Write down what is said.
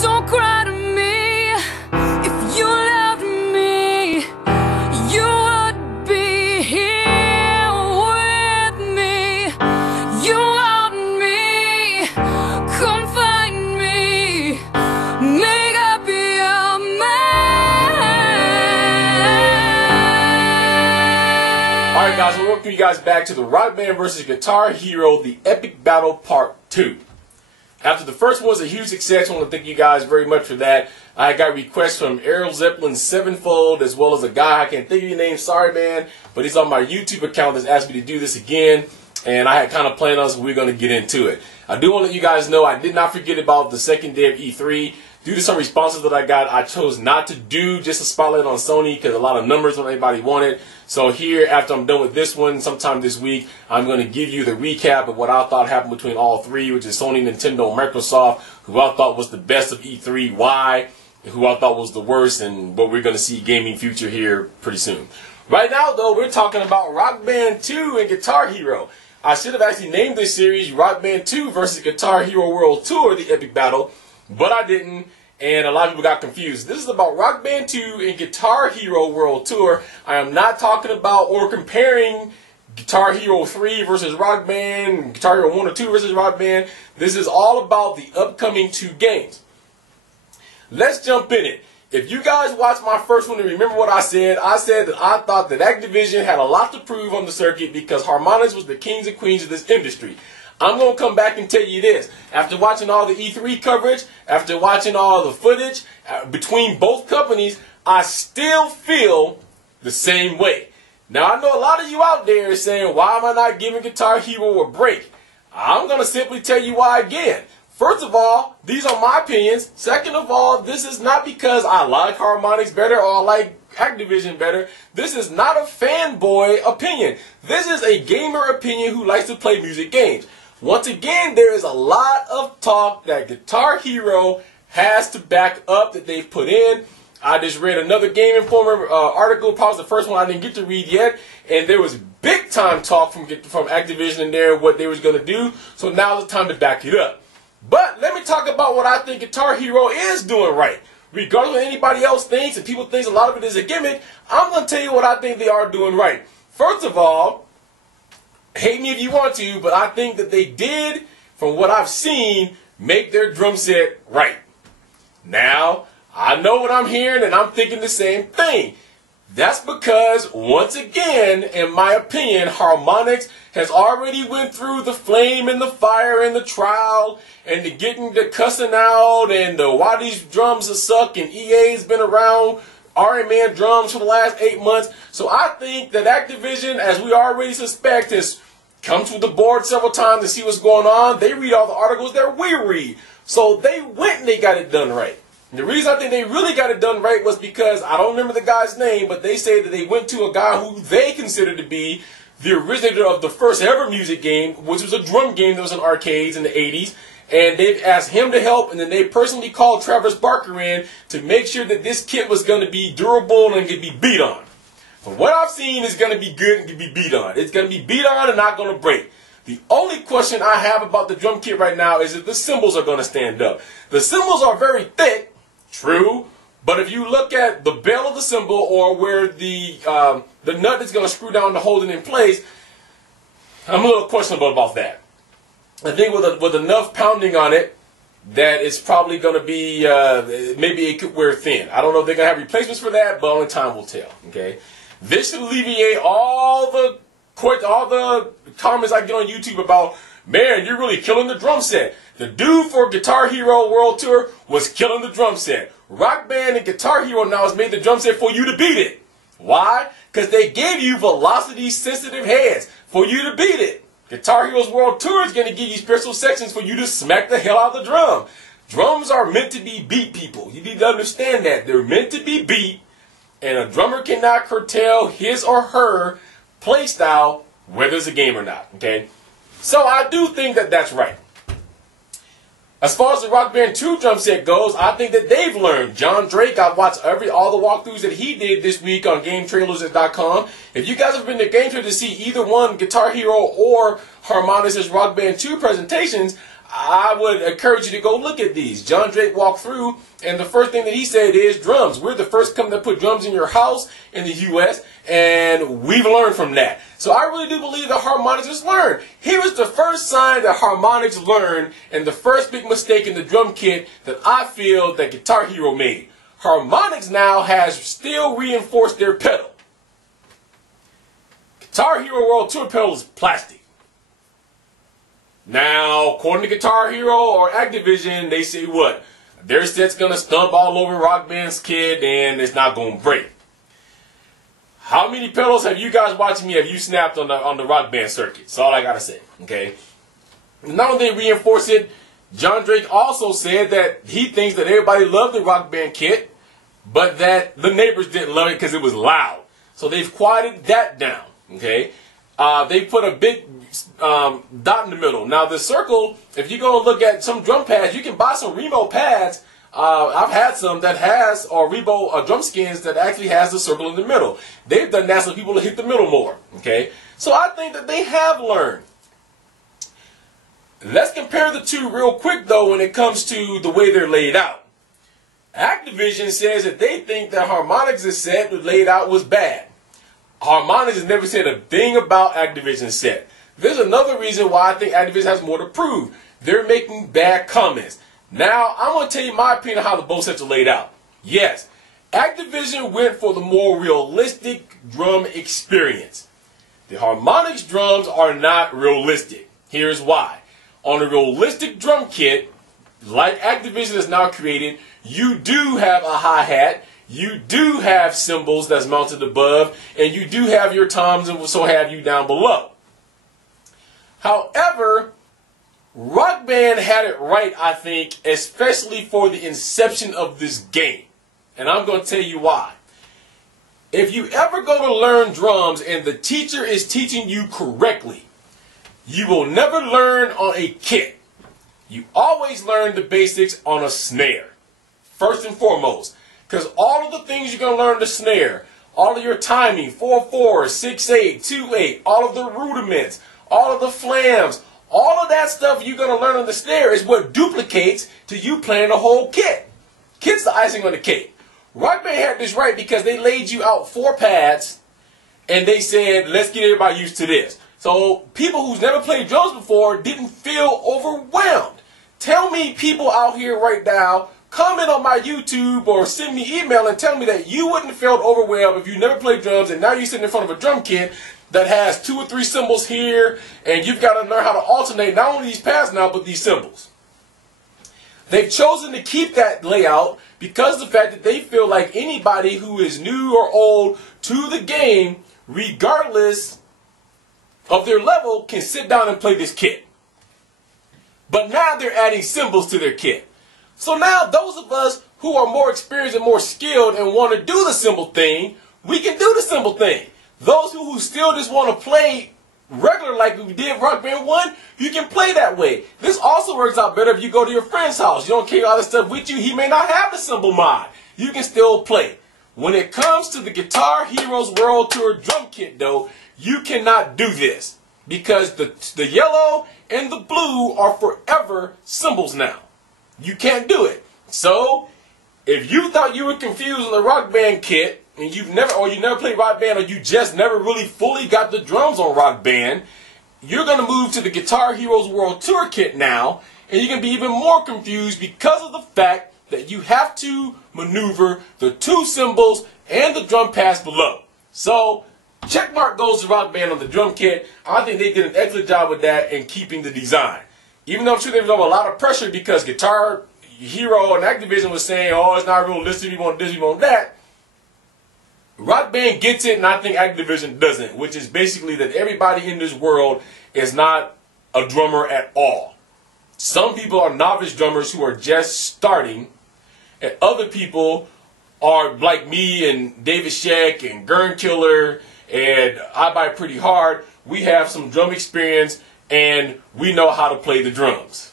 Don't cry to me. If you loved me, you would be here with me. You want me, come find me, make up your mind. Alright guys, we'll welcome you guys back to the Rock Band vs. Guitar Hero, the Epic Battle Part 2. After the first one was a huge success, I want to thank you guys very much for that. I got requests from Errol Zeppelin Sevenfold, as well as a guy, I can't think of your name, sorry man, but he's on my YouTube account that's asked me to do this again, and I had kind of planned on, so we're going to get into it. I do want to let you guys know I did not forget about the second day of E3. Due to some responses that I got, I chose not to do just a spotlight on Sony because a lot of numbers what anybody wanted. So here, after I'm done with this one, sometime this week, I'm going to give you the recap of what I thought happened between all three, which is Sony, Nintendo, and Microsoft, who I thought was the best of E3, why, who I thought was the worst, and what we're going to see gaming future here pretty soon. Right now, though, we're talking about Rock Band 2 and Guitar Hero. I should have actually named this series Rock Band 2 vs. Guitar Hero World Tour, the Epic Battle, but I didn't, and a lot of people got confused. This is about Rock Band 2 and Guitar Hero World Tour. I am not talking about or comparing Guitar Hero 3 versus Rock Band, Guitar Hero 1 or 2 versus Rock Band. This is all about the upcoming two games. Let's jump in it. If you guys watched my first one and remember what I said that I thought that Activision had a lot to prove on the circuit because Harmonix was the kings and queens of this industry. I'm going to come back and tell you this. After watching all the E3 coverage, after watching all the footage between both companies, I still feel the same way. Now, I know a lot of you out there is saying, why am I not giving Guitar Hero a break? I'm going to simply tell you why again. First of all, these are my opinions. Second of all, this is not because I like Harmonix better or I like Activision better. This is not a fanboy opinion. This is a gamer opinion who likes to play music games. Once again, there is a lot of talk that Guitar Hero has to back up that they've put in. I just read another Game Informer article, probably the first one I didn't get to read yet, and there was big time talk from Activision in there what they was going to do, so now's the time to back it up. But let me talk about what I think Guitar Hero is doing right. Regardless of what anybody else thinks, and people think a lot of it is a gimmick, I'm going to tell you what I think they are doing right. First of all, hate me if you want to, but I think that they did, from what I've seen, make their drum set right. Now, I know what I'm hearing, and I'm thinking the same thing. That's because, once again, in my opinion, Harmonix has already went through the flame and the fire and the trial and the getting the cussing out and the why these drums are suck and EA's been around Iron Man drums for the last 8 months. So I think that Activision, as we already suspect, has come to the board several times to see what's going on. They read all the articles that we read. So they went and they got it done right. And the reason I think they really got it done right was because, I don't remember the guy's name, but they say that they went to a guy who they consider to be the originator of the first ever music game, which was a drum game that was in arcades in the 80s. And they've asked him to help, and then they personally called Travis Barker in to make sure that this kit was going to be durable and could be beat on. From what I've seen, it's going to be good and can be beat on. It's going to be beat on and not going to break. The only question I have about the drum kit right now is if the cymbals are going to stand up. The cymbals are very thick. True, but if you look at the bell of the cymbal or where the nut is going to screw down to hold it in place, I'm a little questionable about that. I think with enough pounding on it, that it's probably going to be, maybe it could wear thin. I don't know if they're going to have replacements for that, but only time will tell. Okay, this should alleviate all the comments I get on YouTube about, man, you're really killing the drum set. The dude for Guitar Hero World Tour was killing the drum set. Rock Band and Guitar Hero now has made the drum set for you to beat it. Why? Because they gave you velocity-sensitive heads for you to beat it. Guitar Hero's World Tour is going to give you special sections for you to smack the hell out of the drum. Drums are meant to be beat, people. You need to understand that. They're meant to be beat, and a drummer cannot curtail his or her play style, whether it's a game or not. Okay? So I do think that that's right. As far as the Rock Band 2 drum set goes, I think that they've learned. John Drake, I've watched all the walkthroughs that he did this week on GameTrailers.com. If you guys have been to Game Trailers to see either one, Guitar Hero or Harmonix's Rock Band 2 presentations, I would encourage you to go look at these. John Drake walked through, and the first thing that he said is drums. We're the first company that put drums in your house in the U.S., and we've learned from that. So I really do believe that harmonics is learned. Here is the first sign that harmonics learned, and the first big mistake in the drum kit that I feel that Guitar Hero made. Harmonics now has still reinforced their pedal. Guitar Hero World Tour pedal is plastic. Now, according to Guitar Hero or Activision, they say what? Their set's going to stump all over Rock Band's kit and it's not going to break. How many pedals have you guys watching me have you snapped on the Rock Band circuit? That's all I got to say, okay? Not only they reinforce it, John Drake also said that he thinks that everybody loved the Rock Band kit, but that the neighbors didn't love it because it was loud. So they've quieted that down, okay? They put a big dot in the middle. Now the circle, if you go and look at some drum pads, you can buy some Remo pads. I've had some that has, or Remo drum skins that actually has the circle in the middle. They've done that so people to hit the middle more. Okay, so I think that they have learned. Let's compare the two real quick though when it comes to the way they're laid out. Activision says that they think that Harmonix' set laid out was bad. Harmonix has never said a thing about Activision's set. There's another reason why I think Activision has more to prove. They're making bad comments. Now, I'm going to tell you my opinion on how the both sets are laid out. Yes, Activision went for the more realistic drum experience. The Harmonix drums are not realistic. Here's why. On a realistic drum kit, like Activision has now created, you do have a hi-hat, you do have cymbals that's mounted above, and you do have your toms and so have you down below. However, Rock Band had it right, I think, especially for the inception of this game. And I'm going to tell you why. If you ever go to learn drums and the teacher is teaching you correctly, you will never learn on a kit. You always learn the basics on a snare, first and foremost. Because all of the things you're going to learn the snare, all of your timing, 4/4, 6/8, 2/8, all of the rudiments, all of the flams, all of that stuff you're going to learn on the snare is what duplicates to you playing the whole kit. Kit's the icing on the cake. Rock Band had this right because they laid you out 4 pads and they said, let's get everybody used to this. So people who's never played drums before didn't feel overwhelmed. Tell me people out here right now, comment on my YouTube or send me email and tell me that you wouldn't have felt overwhelmed if you never played drums and now you're sitting in front of a drum kit that has 2 or 3 cymbals here, and you've got to learn how to alternate not only these pads now, but these cymbals. They've chosen to keep that layout because of the fact that they feel like anybody who is new or old to the game, regardless of their level, can sit down and play this kit. But now they're adding cymbals to their kit. So now those of us who are more experienced and more skilled and want to do the cymbal thing, we can do the cymbal thing. Those who still just want to play regular like we did Rock Band 1, you can play that way. This also works out better if you go to your friend's house. You don't carry all this stuff with you. He may not have the cymbal mod. You can still play. When it comes to the Guitar Heroes World Tour drum kit, though, you cannot do this because the yellow and the blue are forever cymbals now. You can't do it. So, if you thought you were confused on the Rock Band kit, and you never played Rock Band, or you just never really fully got the drums on Rock Band, you're going to move to the Guitar Heroes World Tour kit now, and you're going to be even more confused because of the fact that you have to maneuver the 2 cymbals and the drum pads below. So, checkmark goes to Rock Band on the drum kit. I think they did an excellent job with that in keeping the design. Even though I'm sure there was a lot of pressure because Guitar Hero and Activision was saying, oh, it's not realistic, we want this, we want that. Rock Band gets it, and I think Activision doesn't, which is basically that everybody in this world is not a drummer at all. Some people are novice drummers who are just starting, and other people are like me and David Sheck and Gurn Killer and I Bite Pretty Hard. We have some drum experience, and we know how to play the drums.